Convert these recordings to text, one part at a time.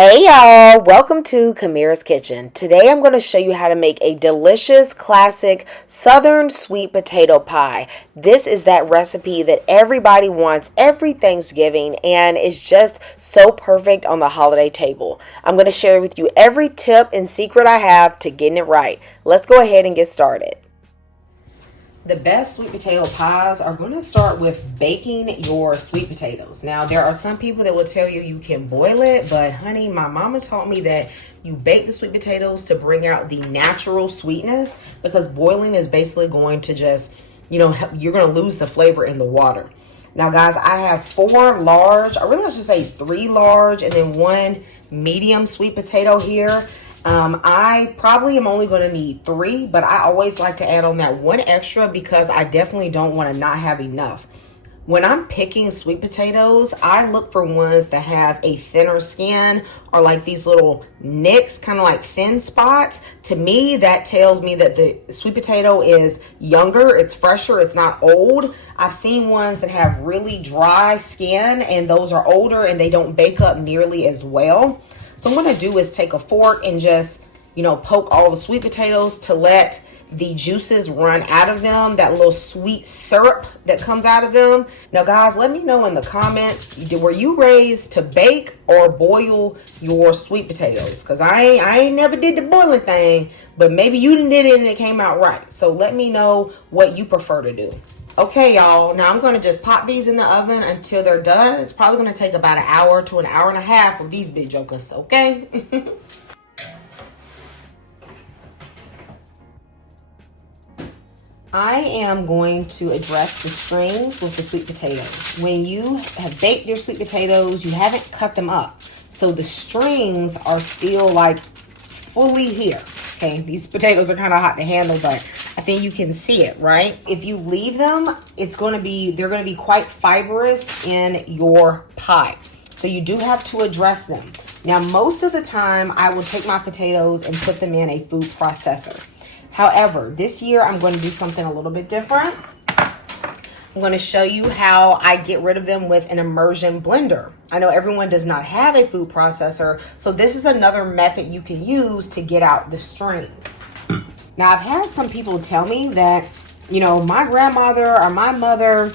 Hey y'all, welcome to Kamira's Kitchen. Today I'm going to show you how to make a delicious classic southern sweet potato pie. This is that recipe that everybody wants every Thanksgiving and is just so perfect on the holiday table. I'm going to share with you every tip and secret I have to getting it right. Let's go ahead and get started. The best sweet potato pies are going to start with baking your sweet potatoes. Now, there are some people that will tell you you can boil it, but honey, my mama taught me that you bake the sweet potatoes to bring out the natural sweetness, because boiling is basically going to just, you're going to lose the flavor in the water. Now, guys, I have 4 large, or really I should say 3 large, and then 1 medium sweet potato here. I probably am only going to need 3, but I always like to add on that 1 extra because I definitely don't want to not have enough. When I'm picking sweet potatoes, I look for ones that have a thinner skin or like these little nicks, kind of like thin spots. To me, that tells me that the sweet potato is younger, it's fresher, it's not old. I've seen ones that have really dry skin and those are older and they don't bake up nearly as well. So what I'm going to do is take a fork and just, poke all the sweet potatoes to let the juices run out of them, that little sweet syrup that comes out of them. Now, guys, let me know in the comments, were you raised to bake or boil your sweet potatoes? Because I ain't never did the boiling thing, but maybe you did it and it came out right. So let me know what you prefer to do. Okay, y'all, now I'm going to just pop these in the oven until they're done. It's probably going to take about an hour to an hour and a half of these big jokers, okay? I am going to address the strings with the sweet potatoes. When you have baked your sweet potatoes, you haven't cut them up. So the strings are still like fully here. Okay, these potatoes are kind of hot to handle, but I think you can see it, right? If you leave them, they're going to be quite fibrous in your pie. So you do have to address them. Now, most of the time, I will take my potatoes and put them in a food processor. However, this year, I'm going to do something a little bit different. I'm going to show you how I get rid of them with an immersion blender. I know everyone does not have a food processor, so this is another method you can use to get out the strings. Now, I've had some people tell me that, my grandmother or my mother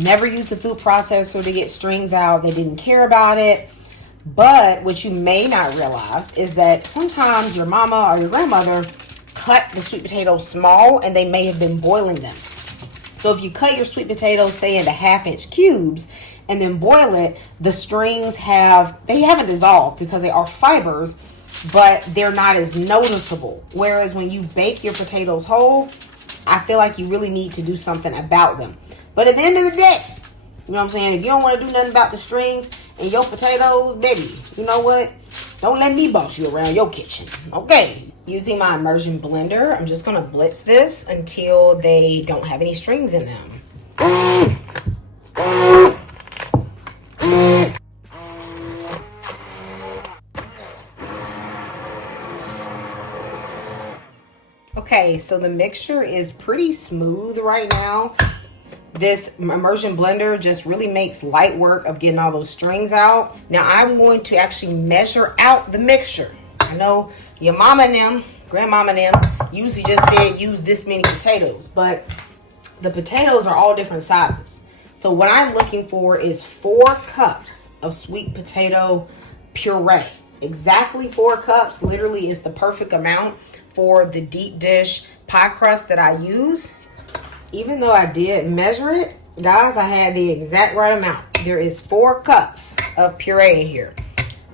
never used a food processor to get strings out. They didn't care about it. But what you may not realize is that sometimes your mama or your grandmother cut the sweet potatoes small and they may have been boiling them. So if you cut your sweet potatoes, say, into 1/2-inch cubes and then boil it, the strings haven't dissolved because they are fibers, but they're not as noticeable. Whereas when you bake your potatoes whole, I feel like you really need to do something about them. But at the end of the day, you know what I'm saying? If you don't want to do nothing about the strings and your potatoes, baby, you know what? Don't let me boss you around your kitchen, okay? Using my immersion blender, I'm just going to blitz this until they don't have any strings in them. Okay, so the mixture is pretty smooth right now. This immersion blender just really makes light work of getting all those strings out. Now I'm going to actually measure out the mixture. I know your mama and them, grandmama and them, usually just said use this many potatoes, but the potatoes are all different sizes. So what I'm looking for is 4 cups of sweet potato puree. Exactly 4 cups literally is the perfect amount for the deep dish pie crust that I use. Even though I did measure it, guys, I had the exact right amount. There is 4 cups of puree in here.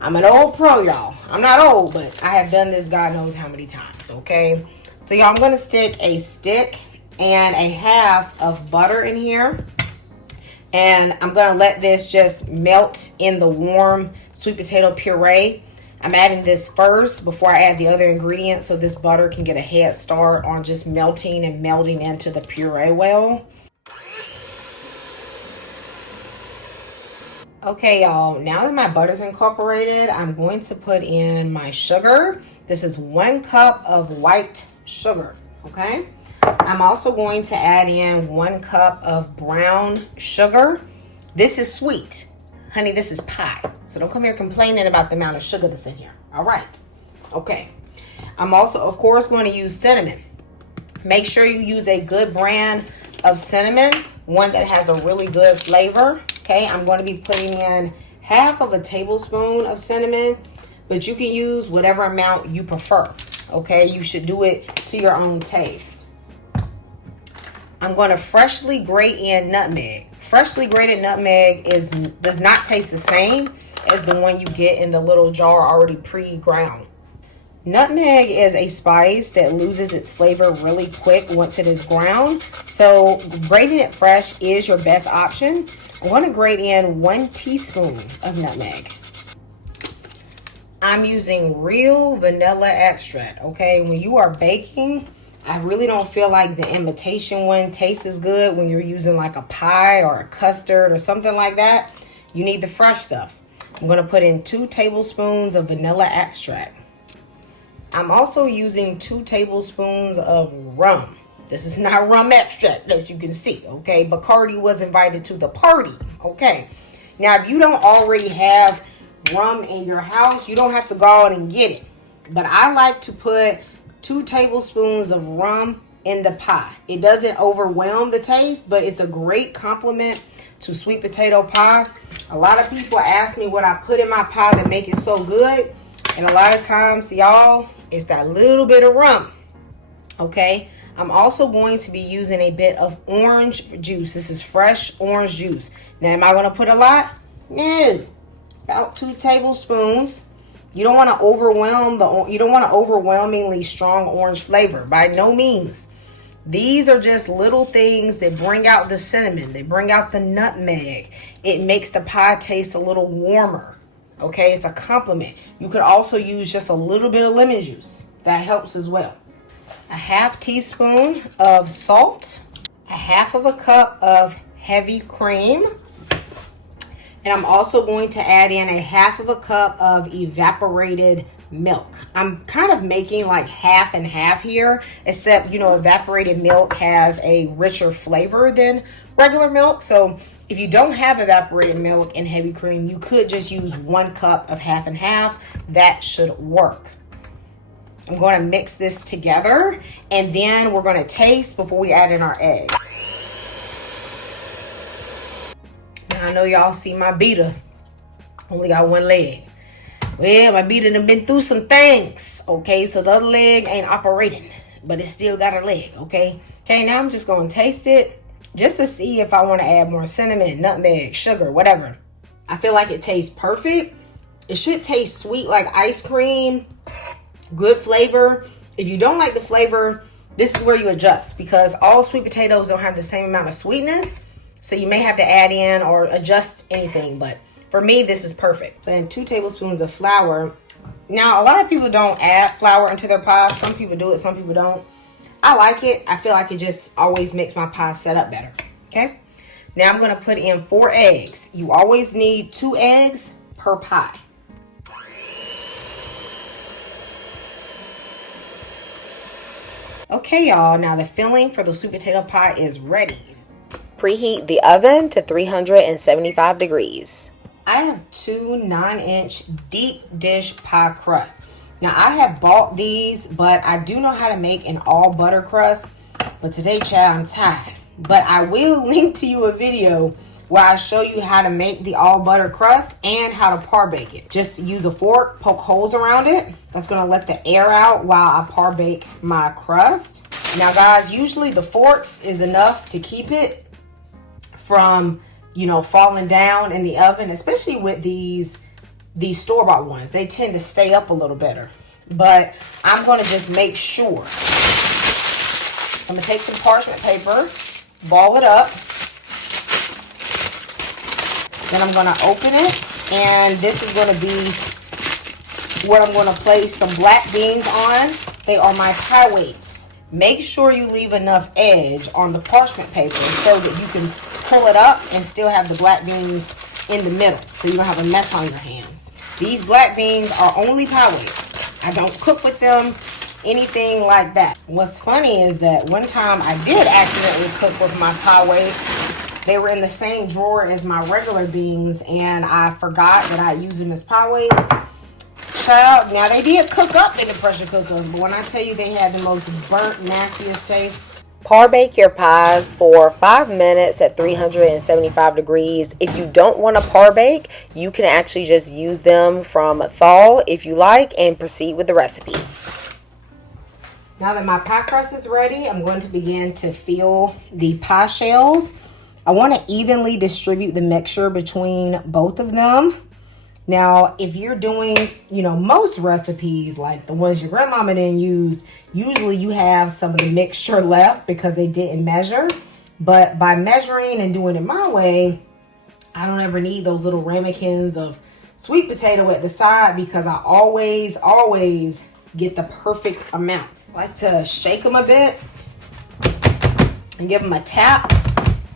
I'm an old pro, y'all. I'm not old, but I have done this God knows how many times, okay? So, y'all, I'm going to stick a stick and a half of butter in here. And I'm going to let this just melt in the warm sweet potato puree. I'm adding this first before I add the other ingredients so this butter can get a head start on just melting and melding into the puree well. Okay, y'all, now that my butter's incorporated, I'm going to put in my sugar. This is 1 cup of white sugar, okay? I'm also going to add in 1 cup of brown sugar. This is sweet. Honey, this is pie. So don't come here complaining about the amount of sugar that's in here. All right. Okay. I'm also, of course, going to use cinnamon. Make sure you use a good brand of cinnamon, one that has a really good flavor. Okay, I'm going to be putting in half of a tablespoon of cinnamon, but you can use whatever amount you prefer. Okay, you should do it to your own taste. I'm going to freshly grate in nutmeg. Freshly grated nutmeg does not taste the same as the one you get in the little jar already pre-ground. Nutmeg is a spice that loses its flavor really quick once it is ground. So grating it fresh is your best option. I'm going to grate in 1 teaspoon of nutmeg. I'm using real vanilla extract. Okay, when you are baking, I really don't feel like the imitation one tastes as good when you're using like a pie or a custard or something like that. You need the fresh stuff. I'm going to put in 2 tablespoons of vanilla extract. I'm also using 2 tablespoons of rum. This is not rum extract, as you can see, okay? Bacardi was invited to the party, okay? Now, if you don't already have rum in your house, you don't have to go out and get it. But I like to put 2 tablespoons of rum in the pie. It doesn't overwhelm the taste, but it's a great complement to sweet potato pie. A lot of people ask me what I put in my pie that make it so good. And a lot of times, y'all, it's that little bit of rum, okay? I'm also going to be using a bit of orange juice. This is fresh orange juice. Now, am I going to put a lot? No, about 2 tablespoons. You don't want to overwhelmingly strong orange flavor, by no means. These are just little things that bring out the cinnamon. They bring out the nutmeg. It makes the pie taste a little warmer. Okay, it's a compliment. You could also use just a little bit of lemon juice. That helps as well. A half teaspoon of salt, a half of a cup of heavy cream, and I'm also going to add in a half of a cup of evaporated milk. I'm kind of making like half and half here, except, you know, evaporated milk has a richer flavor than regular milk. So if you don't have evaporated milk and heavy cream, you could just use 1 cup of half and half. That should work. I'm going to mix this together, and then we're going to taste before we add in our egg. Now, I know y'all see my beater. Only got 1 leg. Well, my beater done been through some things. Okay, so the other leg ain't operating, but it still got a leg, okay? Okay, now I'm just going to taste it just to see if I want to add more cinnamon, nutmeg, sugar, whatever. I feel like it tastes perfect. It should taste sweet like ice cream. Good flavor. If you don't like the flavor, this is where you adjust, because all sweet potatoes don't have the same amount of sweetness. So you may have to add in or adjust anything. But for me, this is perfect. Put in 2 tablespoons of flour. Now, a lot of people don't add flour into their pies. Some people do it, some people don't. I like it. I feel like it just always makes my pie set up better. Okay. Now I'm going to put in 4 eggs. You always need 2 eggs per pie. Okay, y'all, now the filling for the sweet potato pie is ready. Preheat the oven to 375 degrees. I have 2 9-inch deep dish pie crusts. Now, I have bought these, but I do know how to make an all butter crust. But today, child, I'm tired. But I will link to you a video where I show you how to make the all butter crust and how to par bake it. Just use a fork, poke holes around it. That's going to let the air out while I par bake my crust. Now, guys, usually the forks is enough to keep it from, you know, falling down in the oven, especially with these store-bought ones. They tend to stay up a little better. But I'm going to just make sure. I'm going to take some parchment paper, ball it up. Then I'm going to open it, and this is going to be what I'm going to place some black beans on. They are my pie weights. Make sure you leave enough edge on the parchment paper so that you can pull it up and still have the black beans in the middle, so you don't have a mess on your hands. These black beans are only pie weights. I don't cook with them, anything like that. What's funny is that one time I did accidentally cook with my pie weights, They were in the same drawer as my regular beans, and I forgot that I used them as pie weights. Child, now they did cook up in the pressure cooker, but when I tell you they had the most burnt, nastiest taste. Par bake your pies for 5 minutes at 375 degrees. If you don't want to par bake, you can actually just use them from thaw if you like and proceed with the recipe. Now that my pie crust is ready, I'm going to begin to fill the pie shells. I want to evenly distribute the mixture between both of them. Now, if you're doing, most recipes like the ones your grandmama didn't use, usually you have some of the mixture left because they didn't measure. But by measuring and doing it my way, I don't ever need those little ramekins of sweet potato at the side because I always get the perfect amount. I like to shake them a bit and give them a tap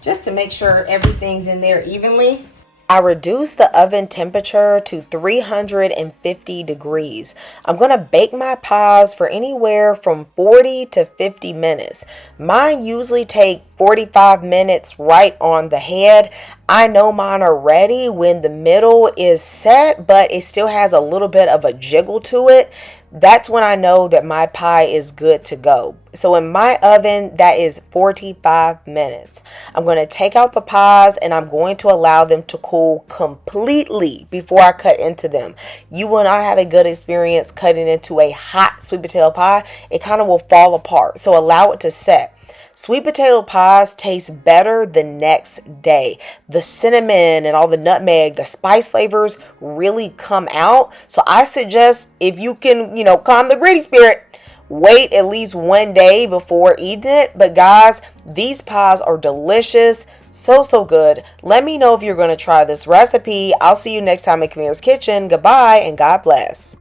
just to make sure everything's in there evenly. I reduced the oven temperature to 350 degrees. I'm going to bake my pies for anywhere from 40 to 50 minutes. Mine usually take 45 minutes right on the head. I know mine are ready when the middle is set, but it still has a little bit of a jiggle to it. That's when I know that my pie is good to go. So in my oven, that is 45 minutes. I'm going to take out the pies and I'm going to allow them to cool completely before I cut into them. You will not have a good experience cutting into a hot sweet potato pie. It kind of will fall apart. So allow it to set. Sweet potato pies taste better the next day. The cinnamon and all the nutmeg, the spice flavors really come out. So I suggest if you can, calm the greedy spirit, wait at least one day before eating it. But guys, these pies are delicious. So good. Let me know if you're going to try this recipe. I'll see you next time in Camille's Kitchen. Goodbye and God bless.